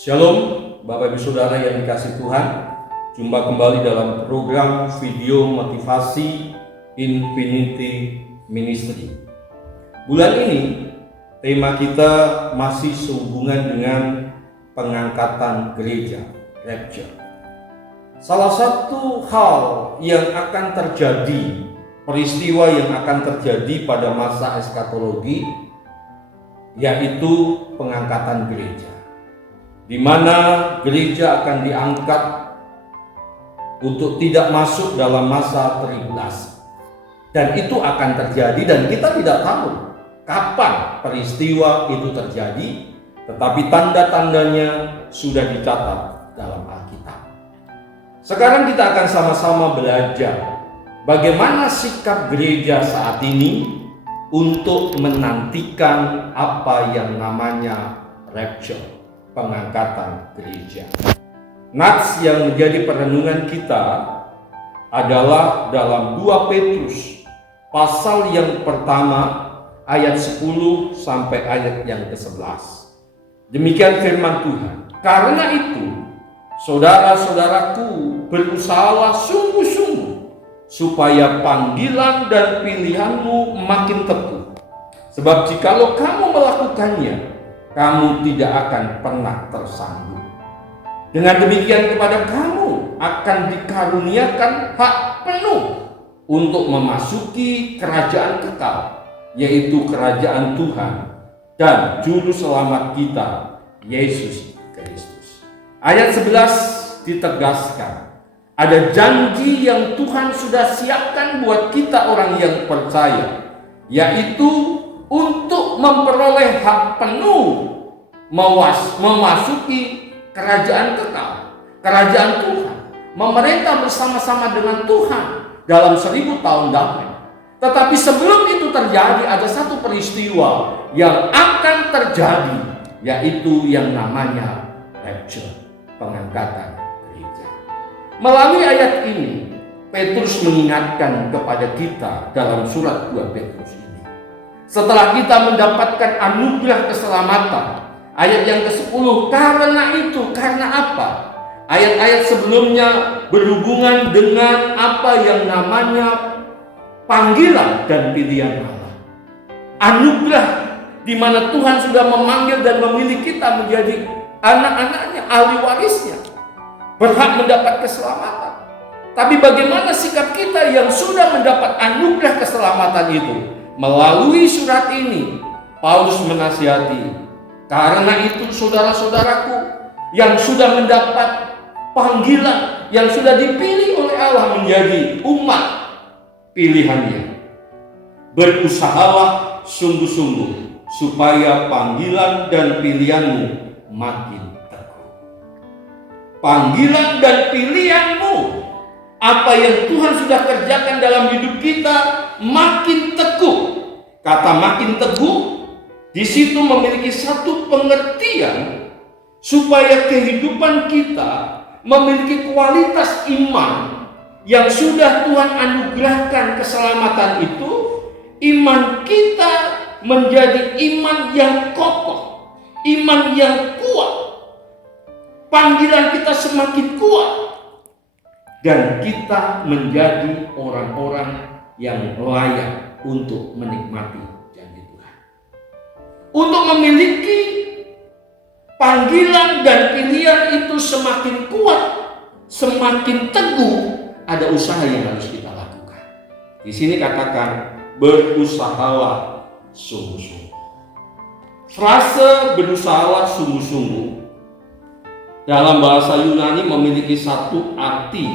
Shalom, Bapak Ibu Saudara yang dikasihi Tuhan. Jumpa kembali dalam program video motivasi Infinity Ministry. Bulan ini tema kita masih sehubungan dengan pengangkatan gereja, rapture. Salah satu hal yang akan terjadi, peristiwa yang akan terjadi pada masa eskatologi, yaitu pengangkatan gereja, di mana gereja akan diangkat untuk tidak masuk dalam masa tribulasi. Dan itu akan terjadi, dan kita tidak tahu kapan peristiwa itu terjadi, tetapi tanda-tandanya sudah dicatat dalam Alkitab. Sekarang kita akan sama-sama belajar bagaimana sikap gereja saat ini untuk menantikan apa yang namanya rapture, pengangkatan gereja. Nats yang menjadi perenungan kita adalah dalam 2 Petrus pasal yang pertama ayat 10 sampai ayat yang ke-11. Demikian firman Tuhan. Karena itu, saudara-saudaraku, berusahalah sungguh-sungguh supaya panggilan dan pilihanmu makin teguh. Sebab jikalau kamu melakukannya, kamu tidak akan pernah tersandung. Dengan demikian kepada kamu akan dikaruniakan hak penuh untuk memasuki kerajaan kekal, yaitu kerajaan Tuhan dan juru selamat kita, Yesus Kristus. Ayat 11 ditegaskan, ada janji yang Tuhan sudah siapkan buat kita orang yang percaya, yaitu untuk memperoleh hak penuh memasuki kerajaan kekal, kerajaan Tuhan, memerintah bersama-sama dengan Tuhan dalam 1000 tahun damai. Tetapi sebelum itu terjadi, ada satu peristiwa yang akan terjadi, yaitu yang namanya rapture, pengangkatan gereja. Melalui ayat ini, Petrus mengingatkan kepada kita dalam surat 2 Petrus ini. Setelah kita mendapatkan anugerah keselamatan, ayat yang ke-10, karena apa? Ayat-ayat sebelumnya berhubungan dengan apa yang namanya panggilan dan pilihan Allah. Anugerah di mana Tuhan sudah memanggil dan memilih kita menjadi anak-anaknya, ahli warisnya, berhak mendapat keselamatan. Tapi bagaimana sikap kita yang sudah mendapat anugerah keselamatan itu? Melalui surat ini, Paulus menasihati, karena itu saudara-saudaraku yang sudah mendapat panggilan, yang sudah dipilih oleh Allah menjadi umat pilihannya, berusahalah sungguh-sungguh supaya panggilan dan pilihanmu makin teguh. Panggilan dan pilihanmu, apa yang Tuhan sudah kerjakan dalam hidup kita, makin teguh. Kata makin teguh di situ memiliki satu pengertian supaya kehidupan kita memiliki kualitas iman yang sudah Tuhan anugerahkan keselamatan itu. Iman kita menjadi iman yang kokoh, iman yang kuat. Panggilan kita semakin kuat dan kita menjadi orang-orang yang layak untuk menikmati janji Tuhan. Untuk memiliki panggilan dan pilihan itu semakin kuat, semakin teguh, ada usaha yang harus kita lakukan. Di sini katakan, berusahalah sungguh-sungguh. Frase berusahalah sungguh-sungguh dalam bahasa Yunani memiliki satu arti,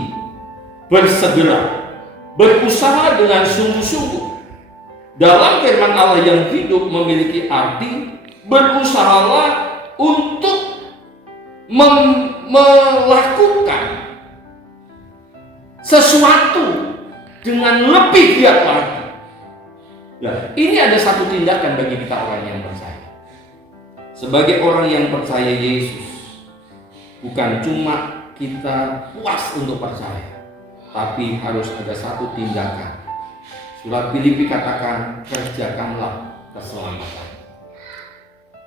bersegera, berusaha dengan sungguh-sungguh. Dalam firman Allah yang hidup memiliki arti, berusahalah untuk melakukan sesuatu dengan lebih giat lagi. Nah, ini ada satu tindakan bagi kita orang yang percaya. Sebagai orang yang percaya Yesus, bukan cuma kita puas untuk percaya, tapi harus ada satu tindakan. Surat Filipi katakan, kerjakanlah keselamatan.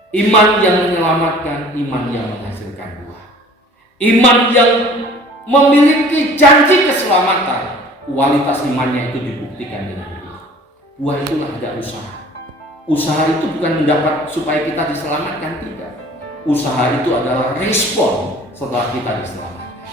Iman yang menyelamatkan, iman yang menghasilkan buah. Iman yang memiliki janji keselamatan, kualitas imannya itu dibuktikan dengan buah. Buah itulah ada usaha. Usaha itu bukan mendapat supaya kita diselamatkan, tidak. Usaha itu adalah respon setelah kita diselamatkan.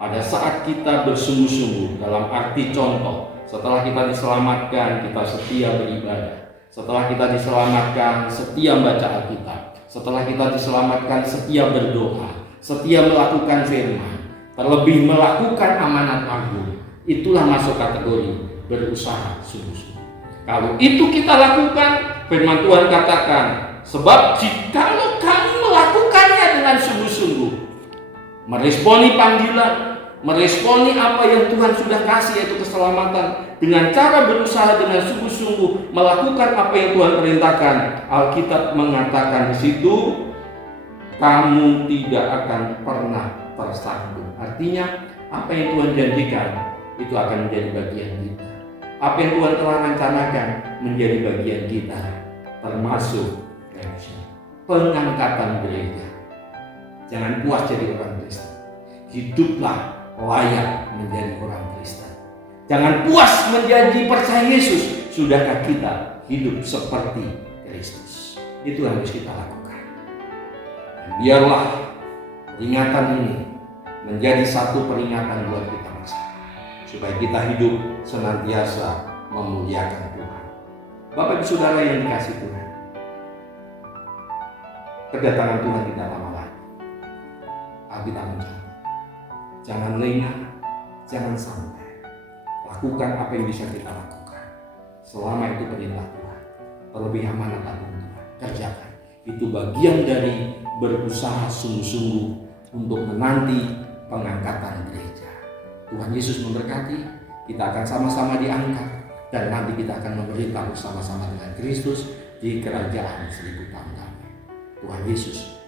Pada saat kita bersungguh-sungguh, dalam arti contoh, setelah kita diselamatkan, kita setia beribadah. Setelah kita diselamatkan, setia membaca Alkitab. Setelah kita diselamatkan, setia berdoa, setia melakukan firman, terlebih melakukan amanat agung. Itulah masuk kategori berusaha sungguh-sungguh. Kalau itu kita lakukan, firman Tuhan katakan, sebab jikalau kamu melakukannya dengan sungguh-sungguh, meresponi panggilan, meresponi apa yang Tuhan sudah kasih, yaitu keselamatan, dengan cara berusaha dengan sungguh-sungguh melakukan apa yang Tuhan perintahkan. Alkitab mengatakan di situ, kamu tidak akan pernah tersandung. Artinya apa yang Tuhan janjikan itu akan menjadi bagian kita. Apa yang Tuhan telah rencanakan menjadi bagian kita, termasuk pengangkatan gereja. Jangan puas jadi orang Kristen, hiduplah layak menjadi orang Kristen. Jangan puas menjadi percaya Yesus, sudahkah kita hidup seperti Kristus? Itu yang harus kita lakukan. Dan biarlah peringatan ini menjadi satu peringatan buat kita bersama, supaya kita hidup senantiasa memuliakan Tuhan. Bapak Ibu Saudara yang dikasihi Tuhan, kedatangan Tuhan tidak lama lagi. Alkitab mencatat, jangan lengah, jangan santai. Lakukan apa yang bisa kita lakukan. Selama itu perintah Tuhan, terlebih amanat agung Tuhan, kerjakan. Itu bagian dari berusaha sungguh-sungguh untuk menanti pengangkatan gereja. Tuhan Yesus memberkati. Kita akan sama-sama diangkat, dan nanti kita akan memerintah bersama-sama dengan Kristus di kerajaan 1000 tahun damai. Tuhan Yesus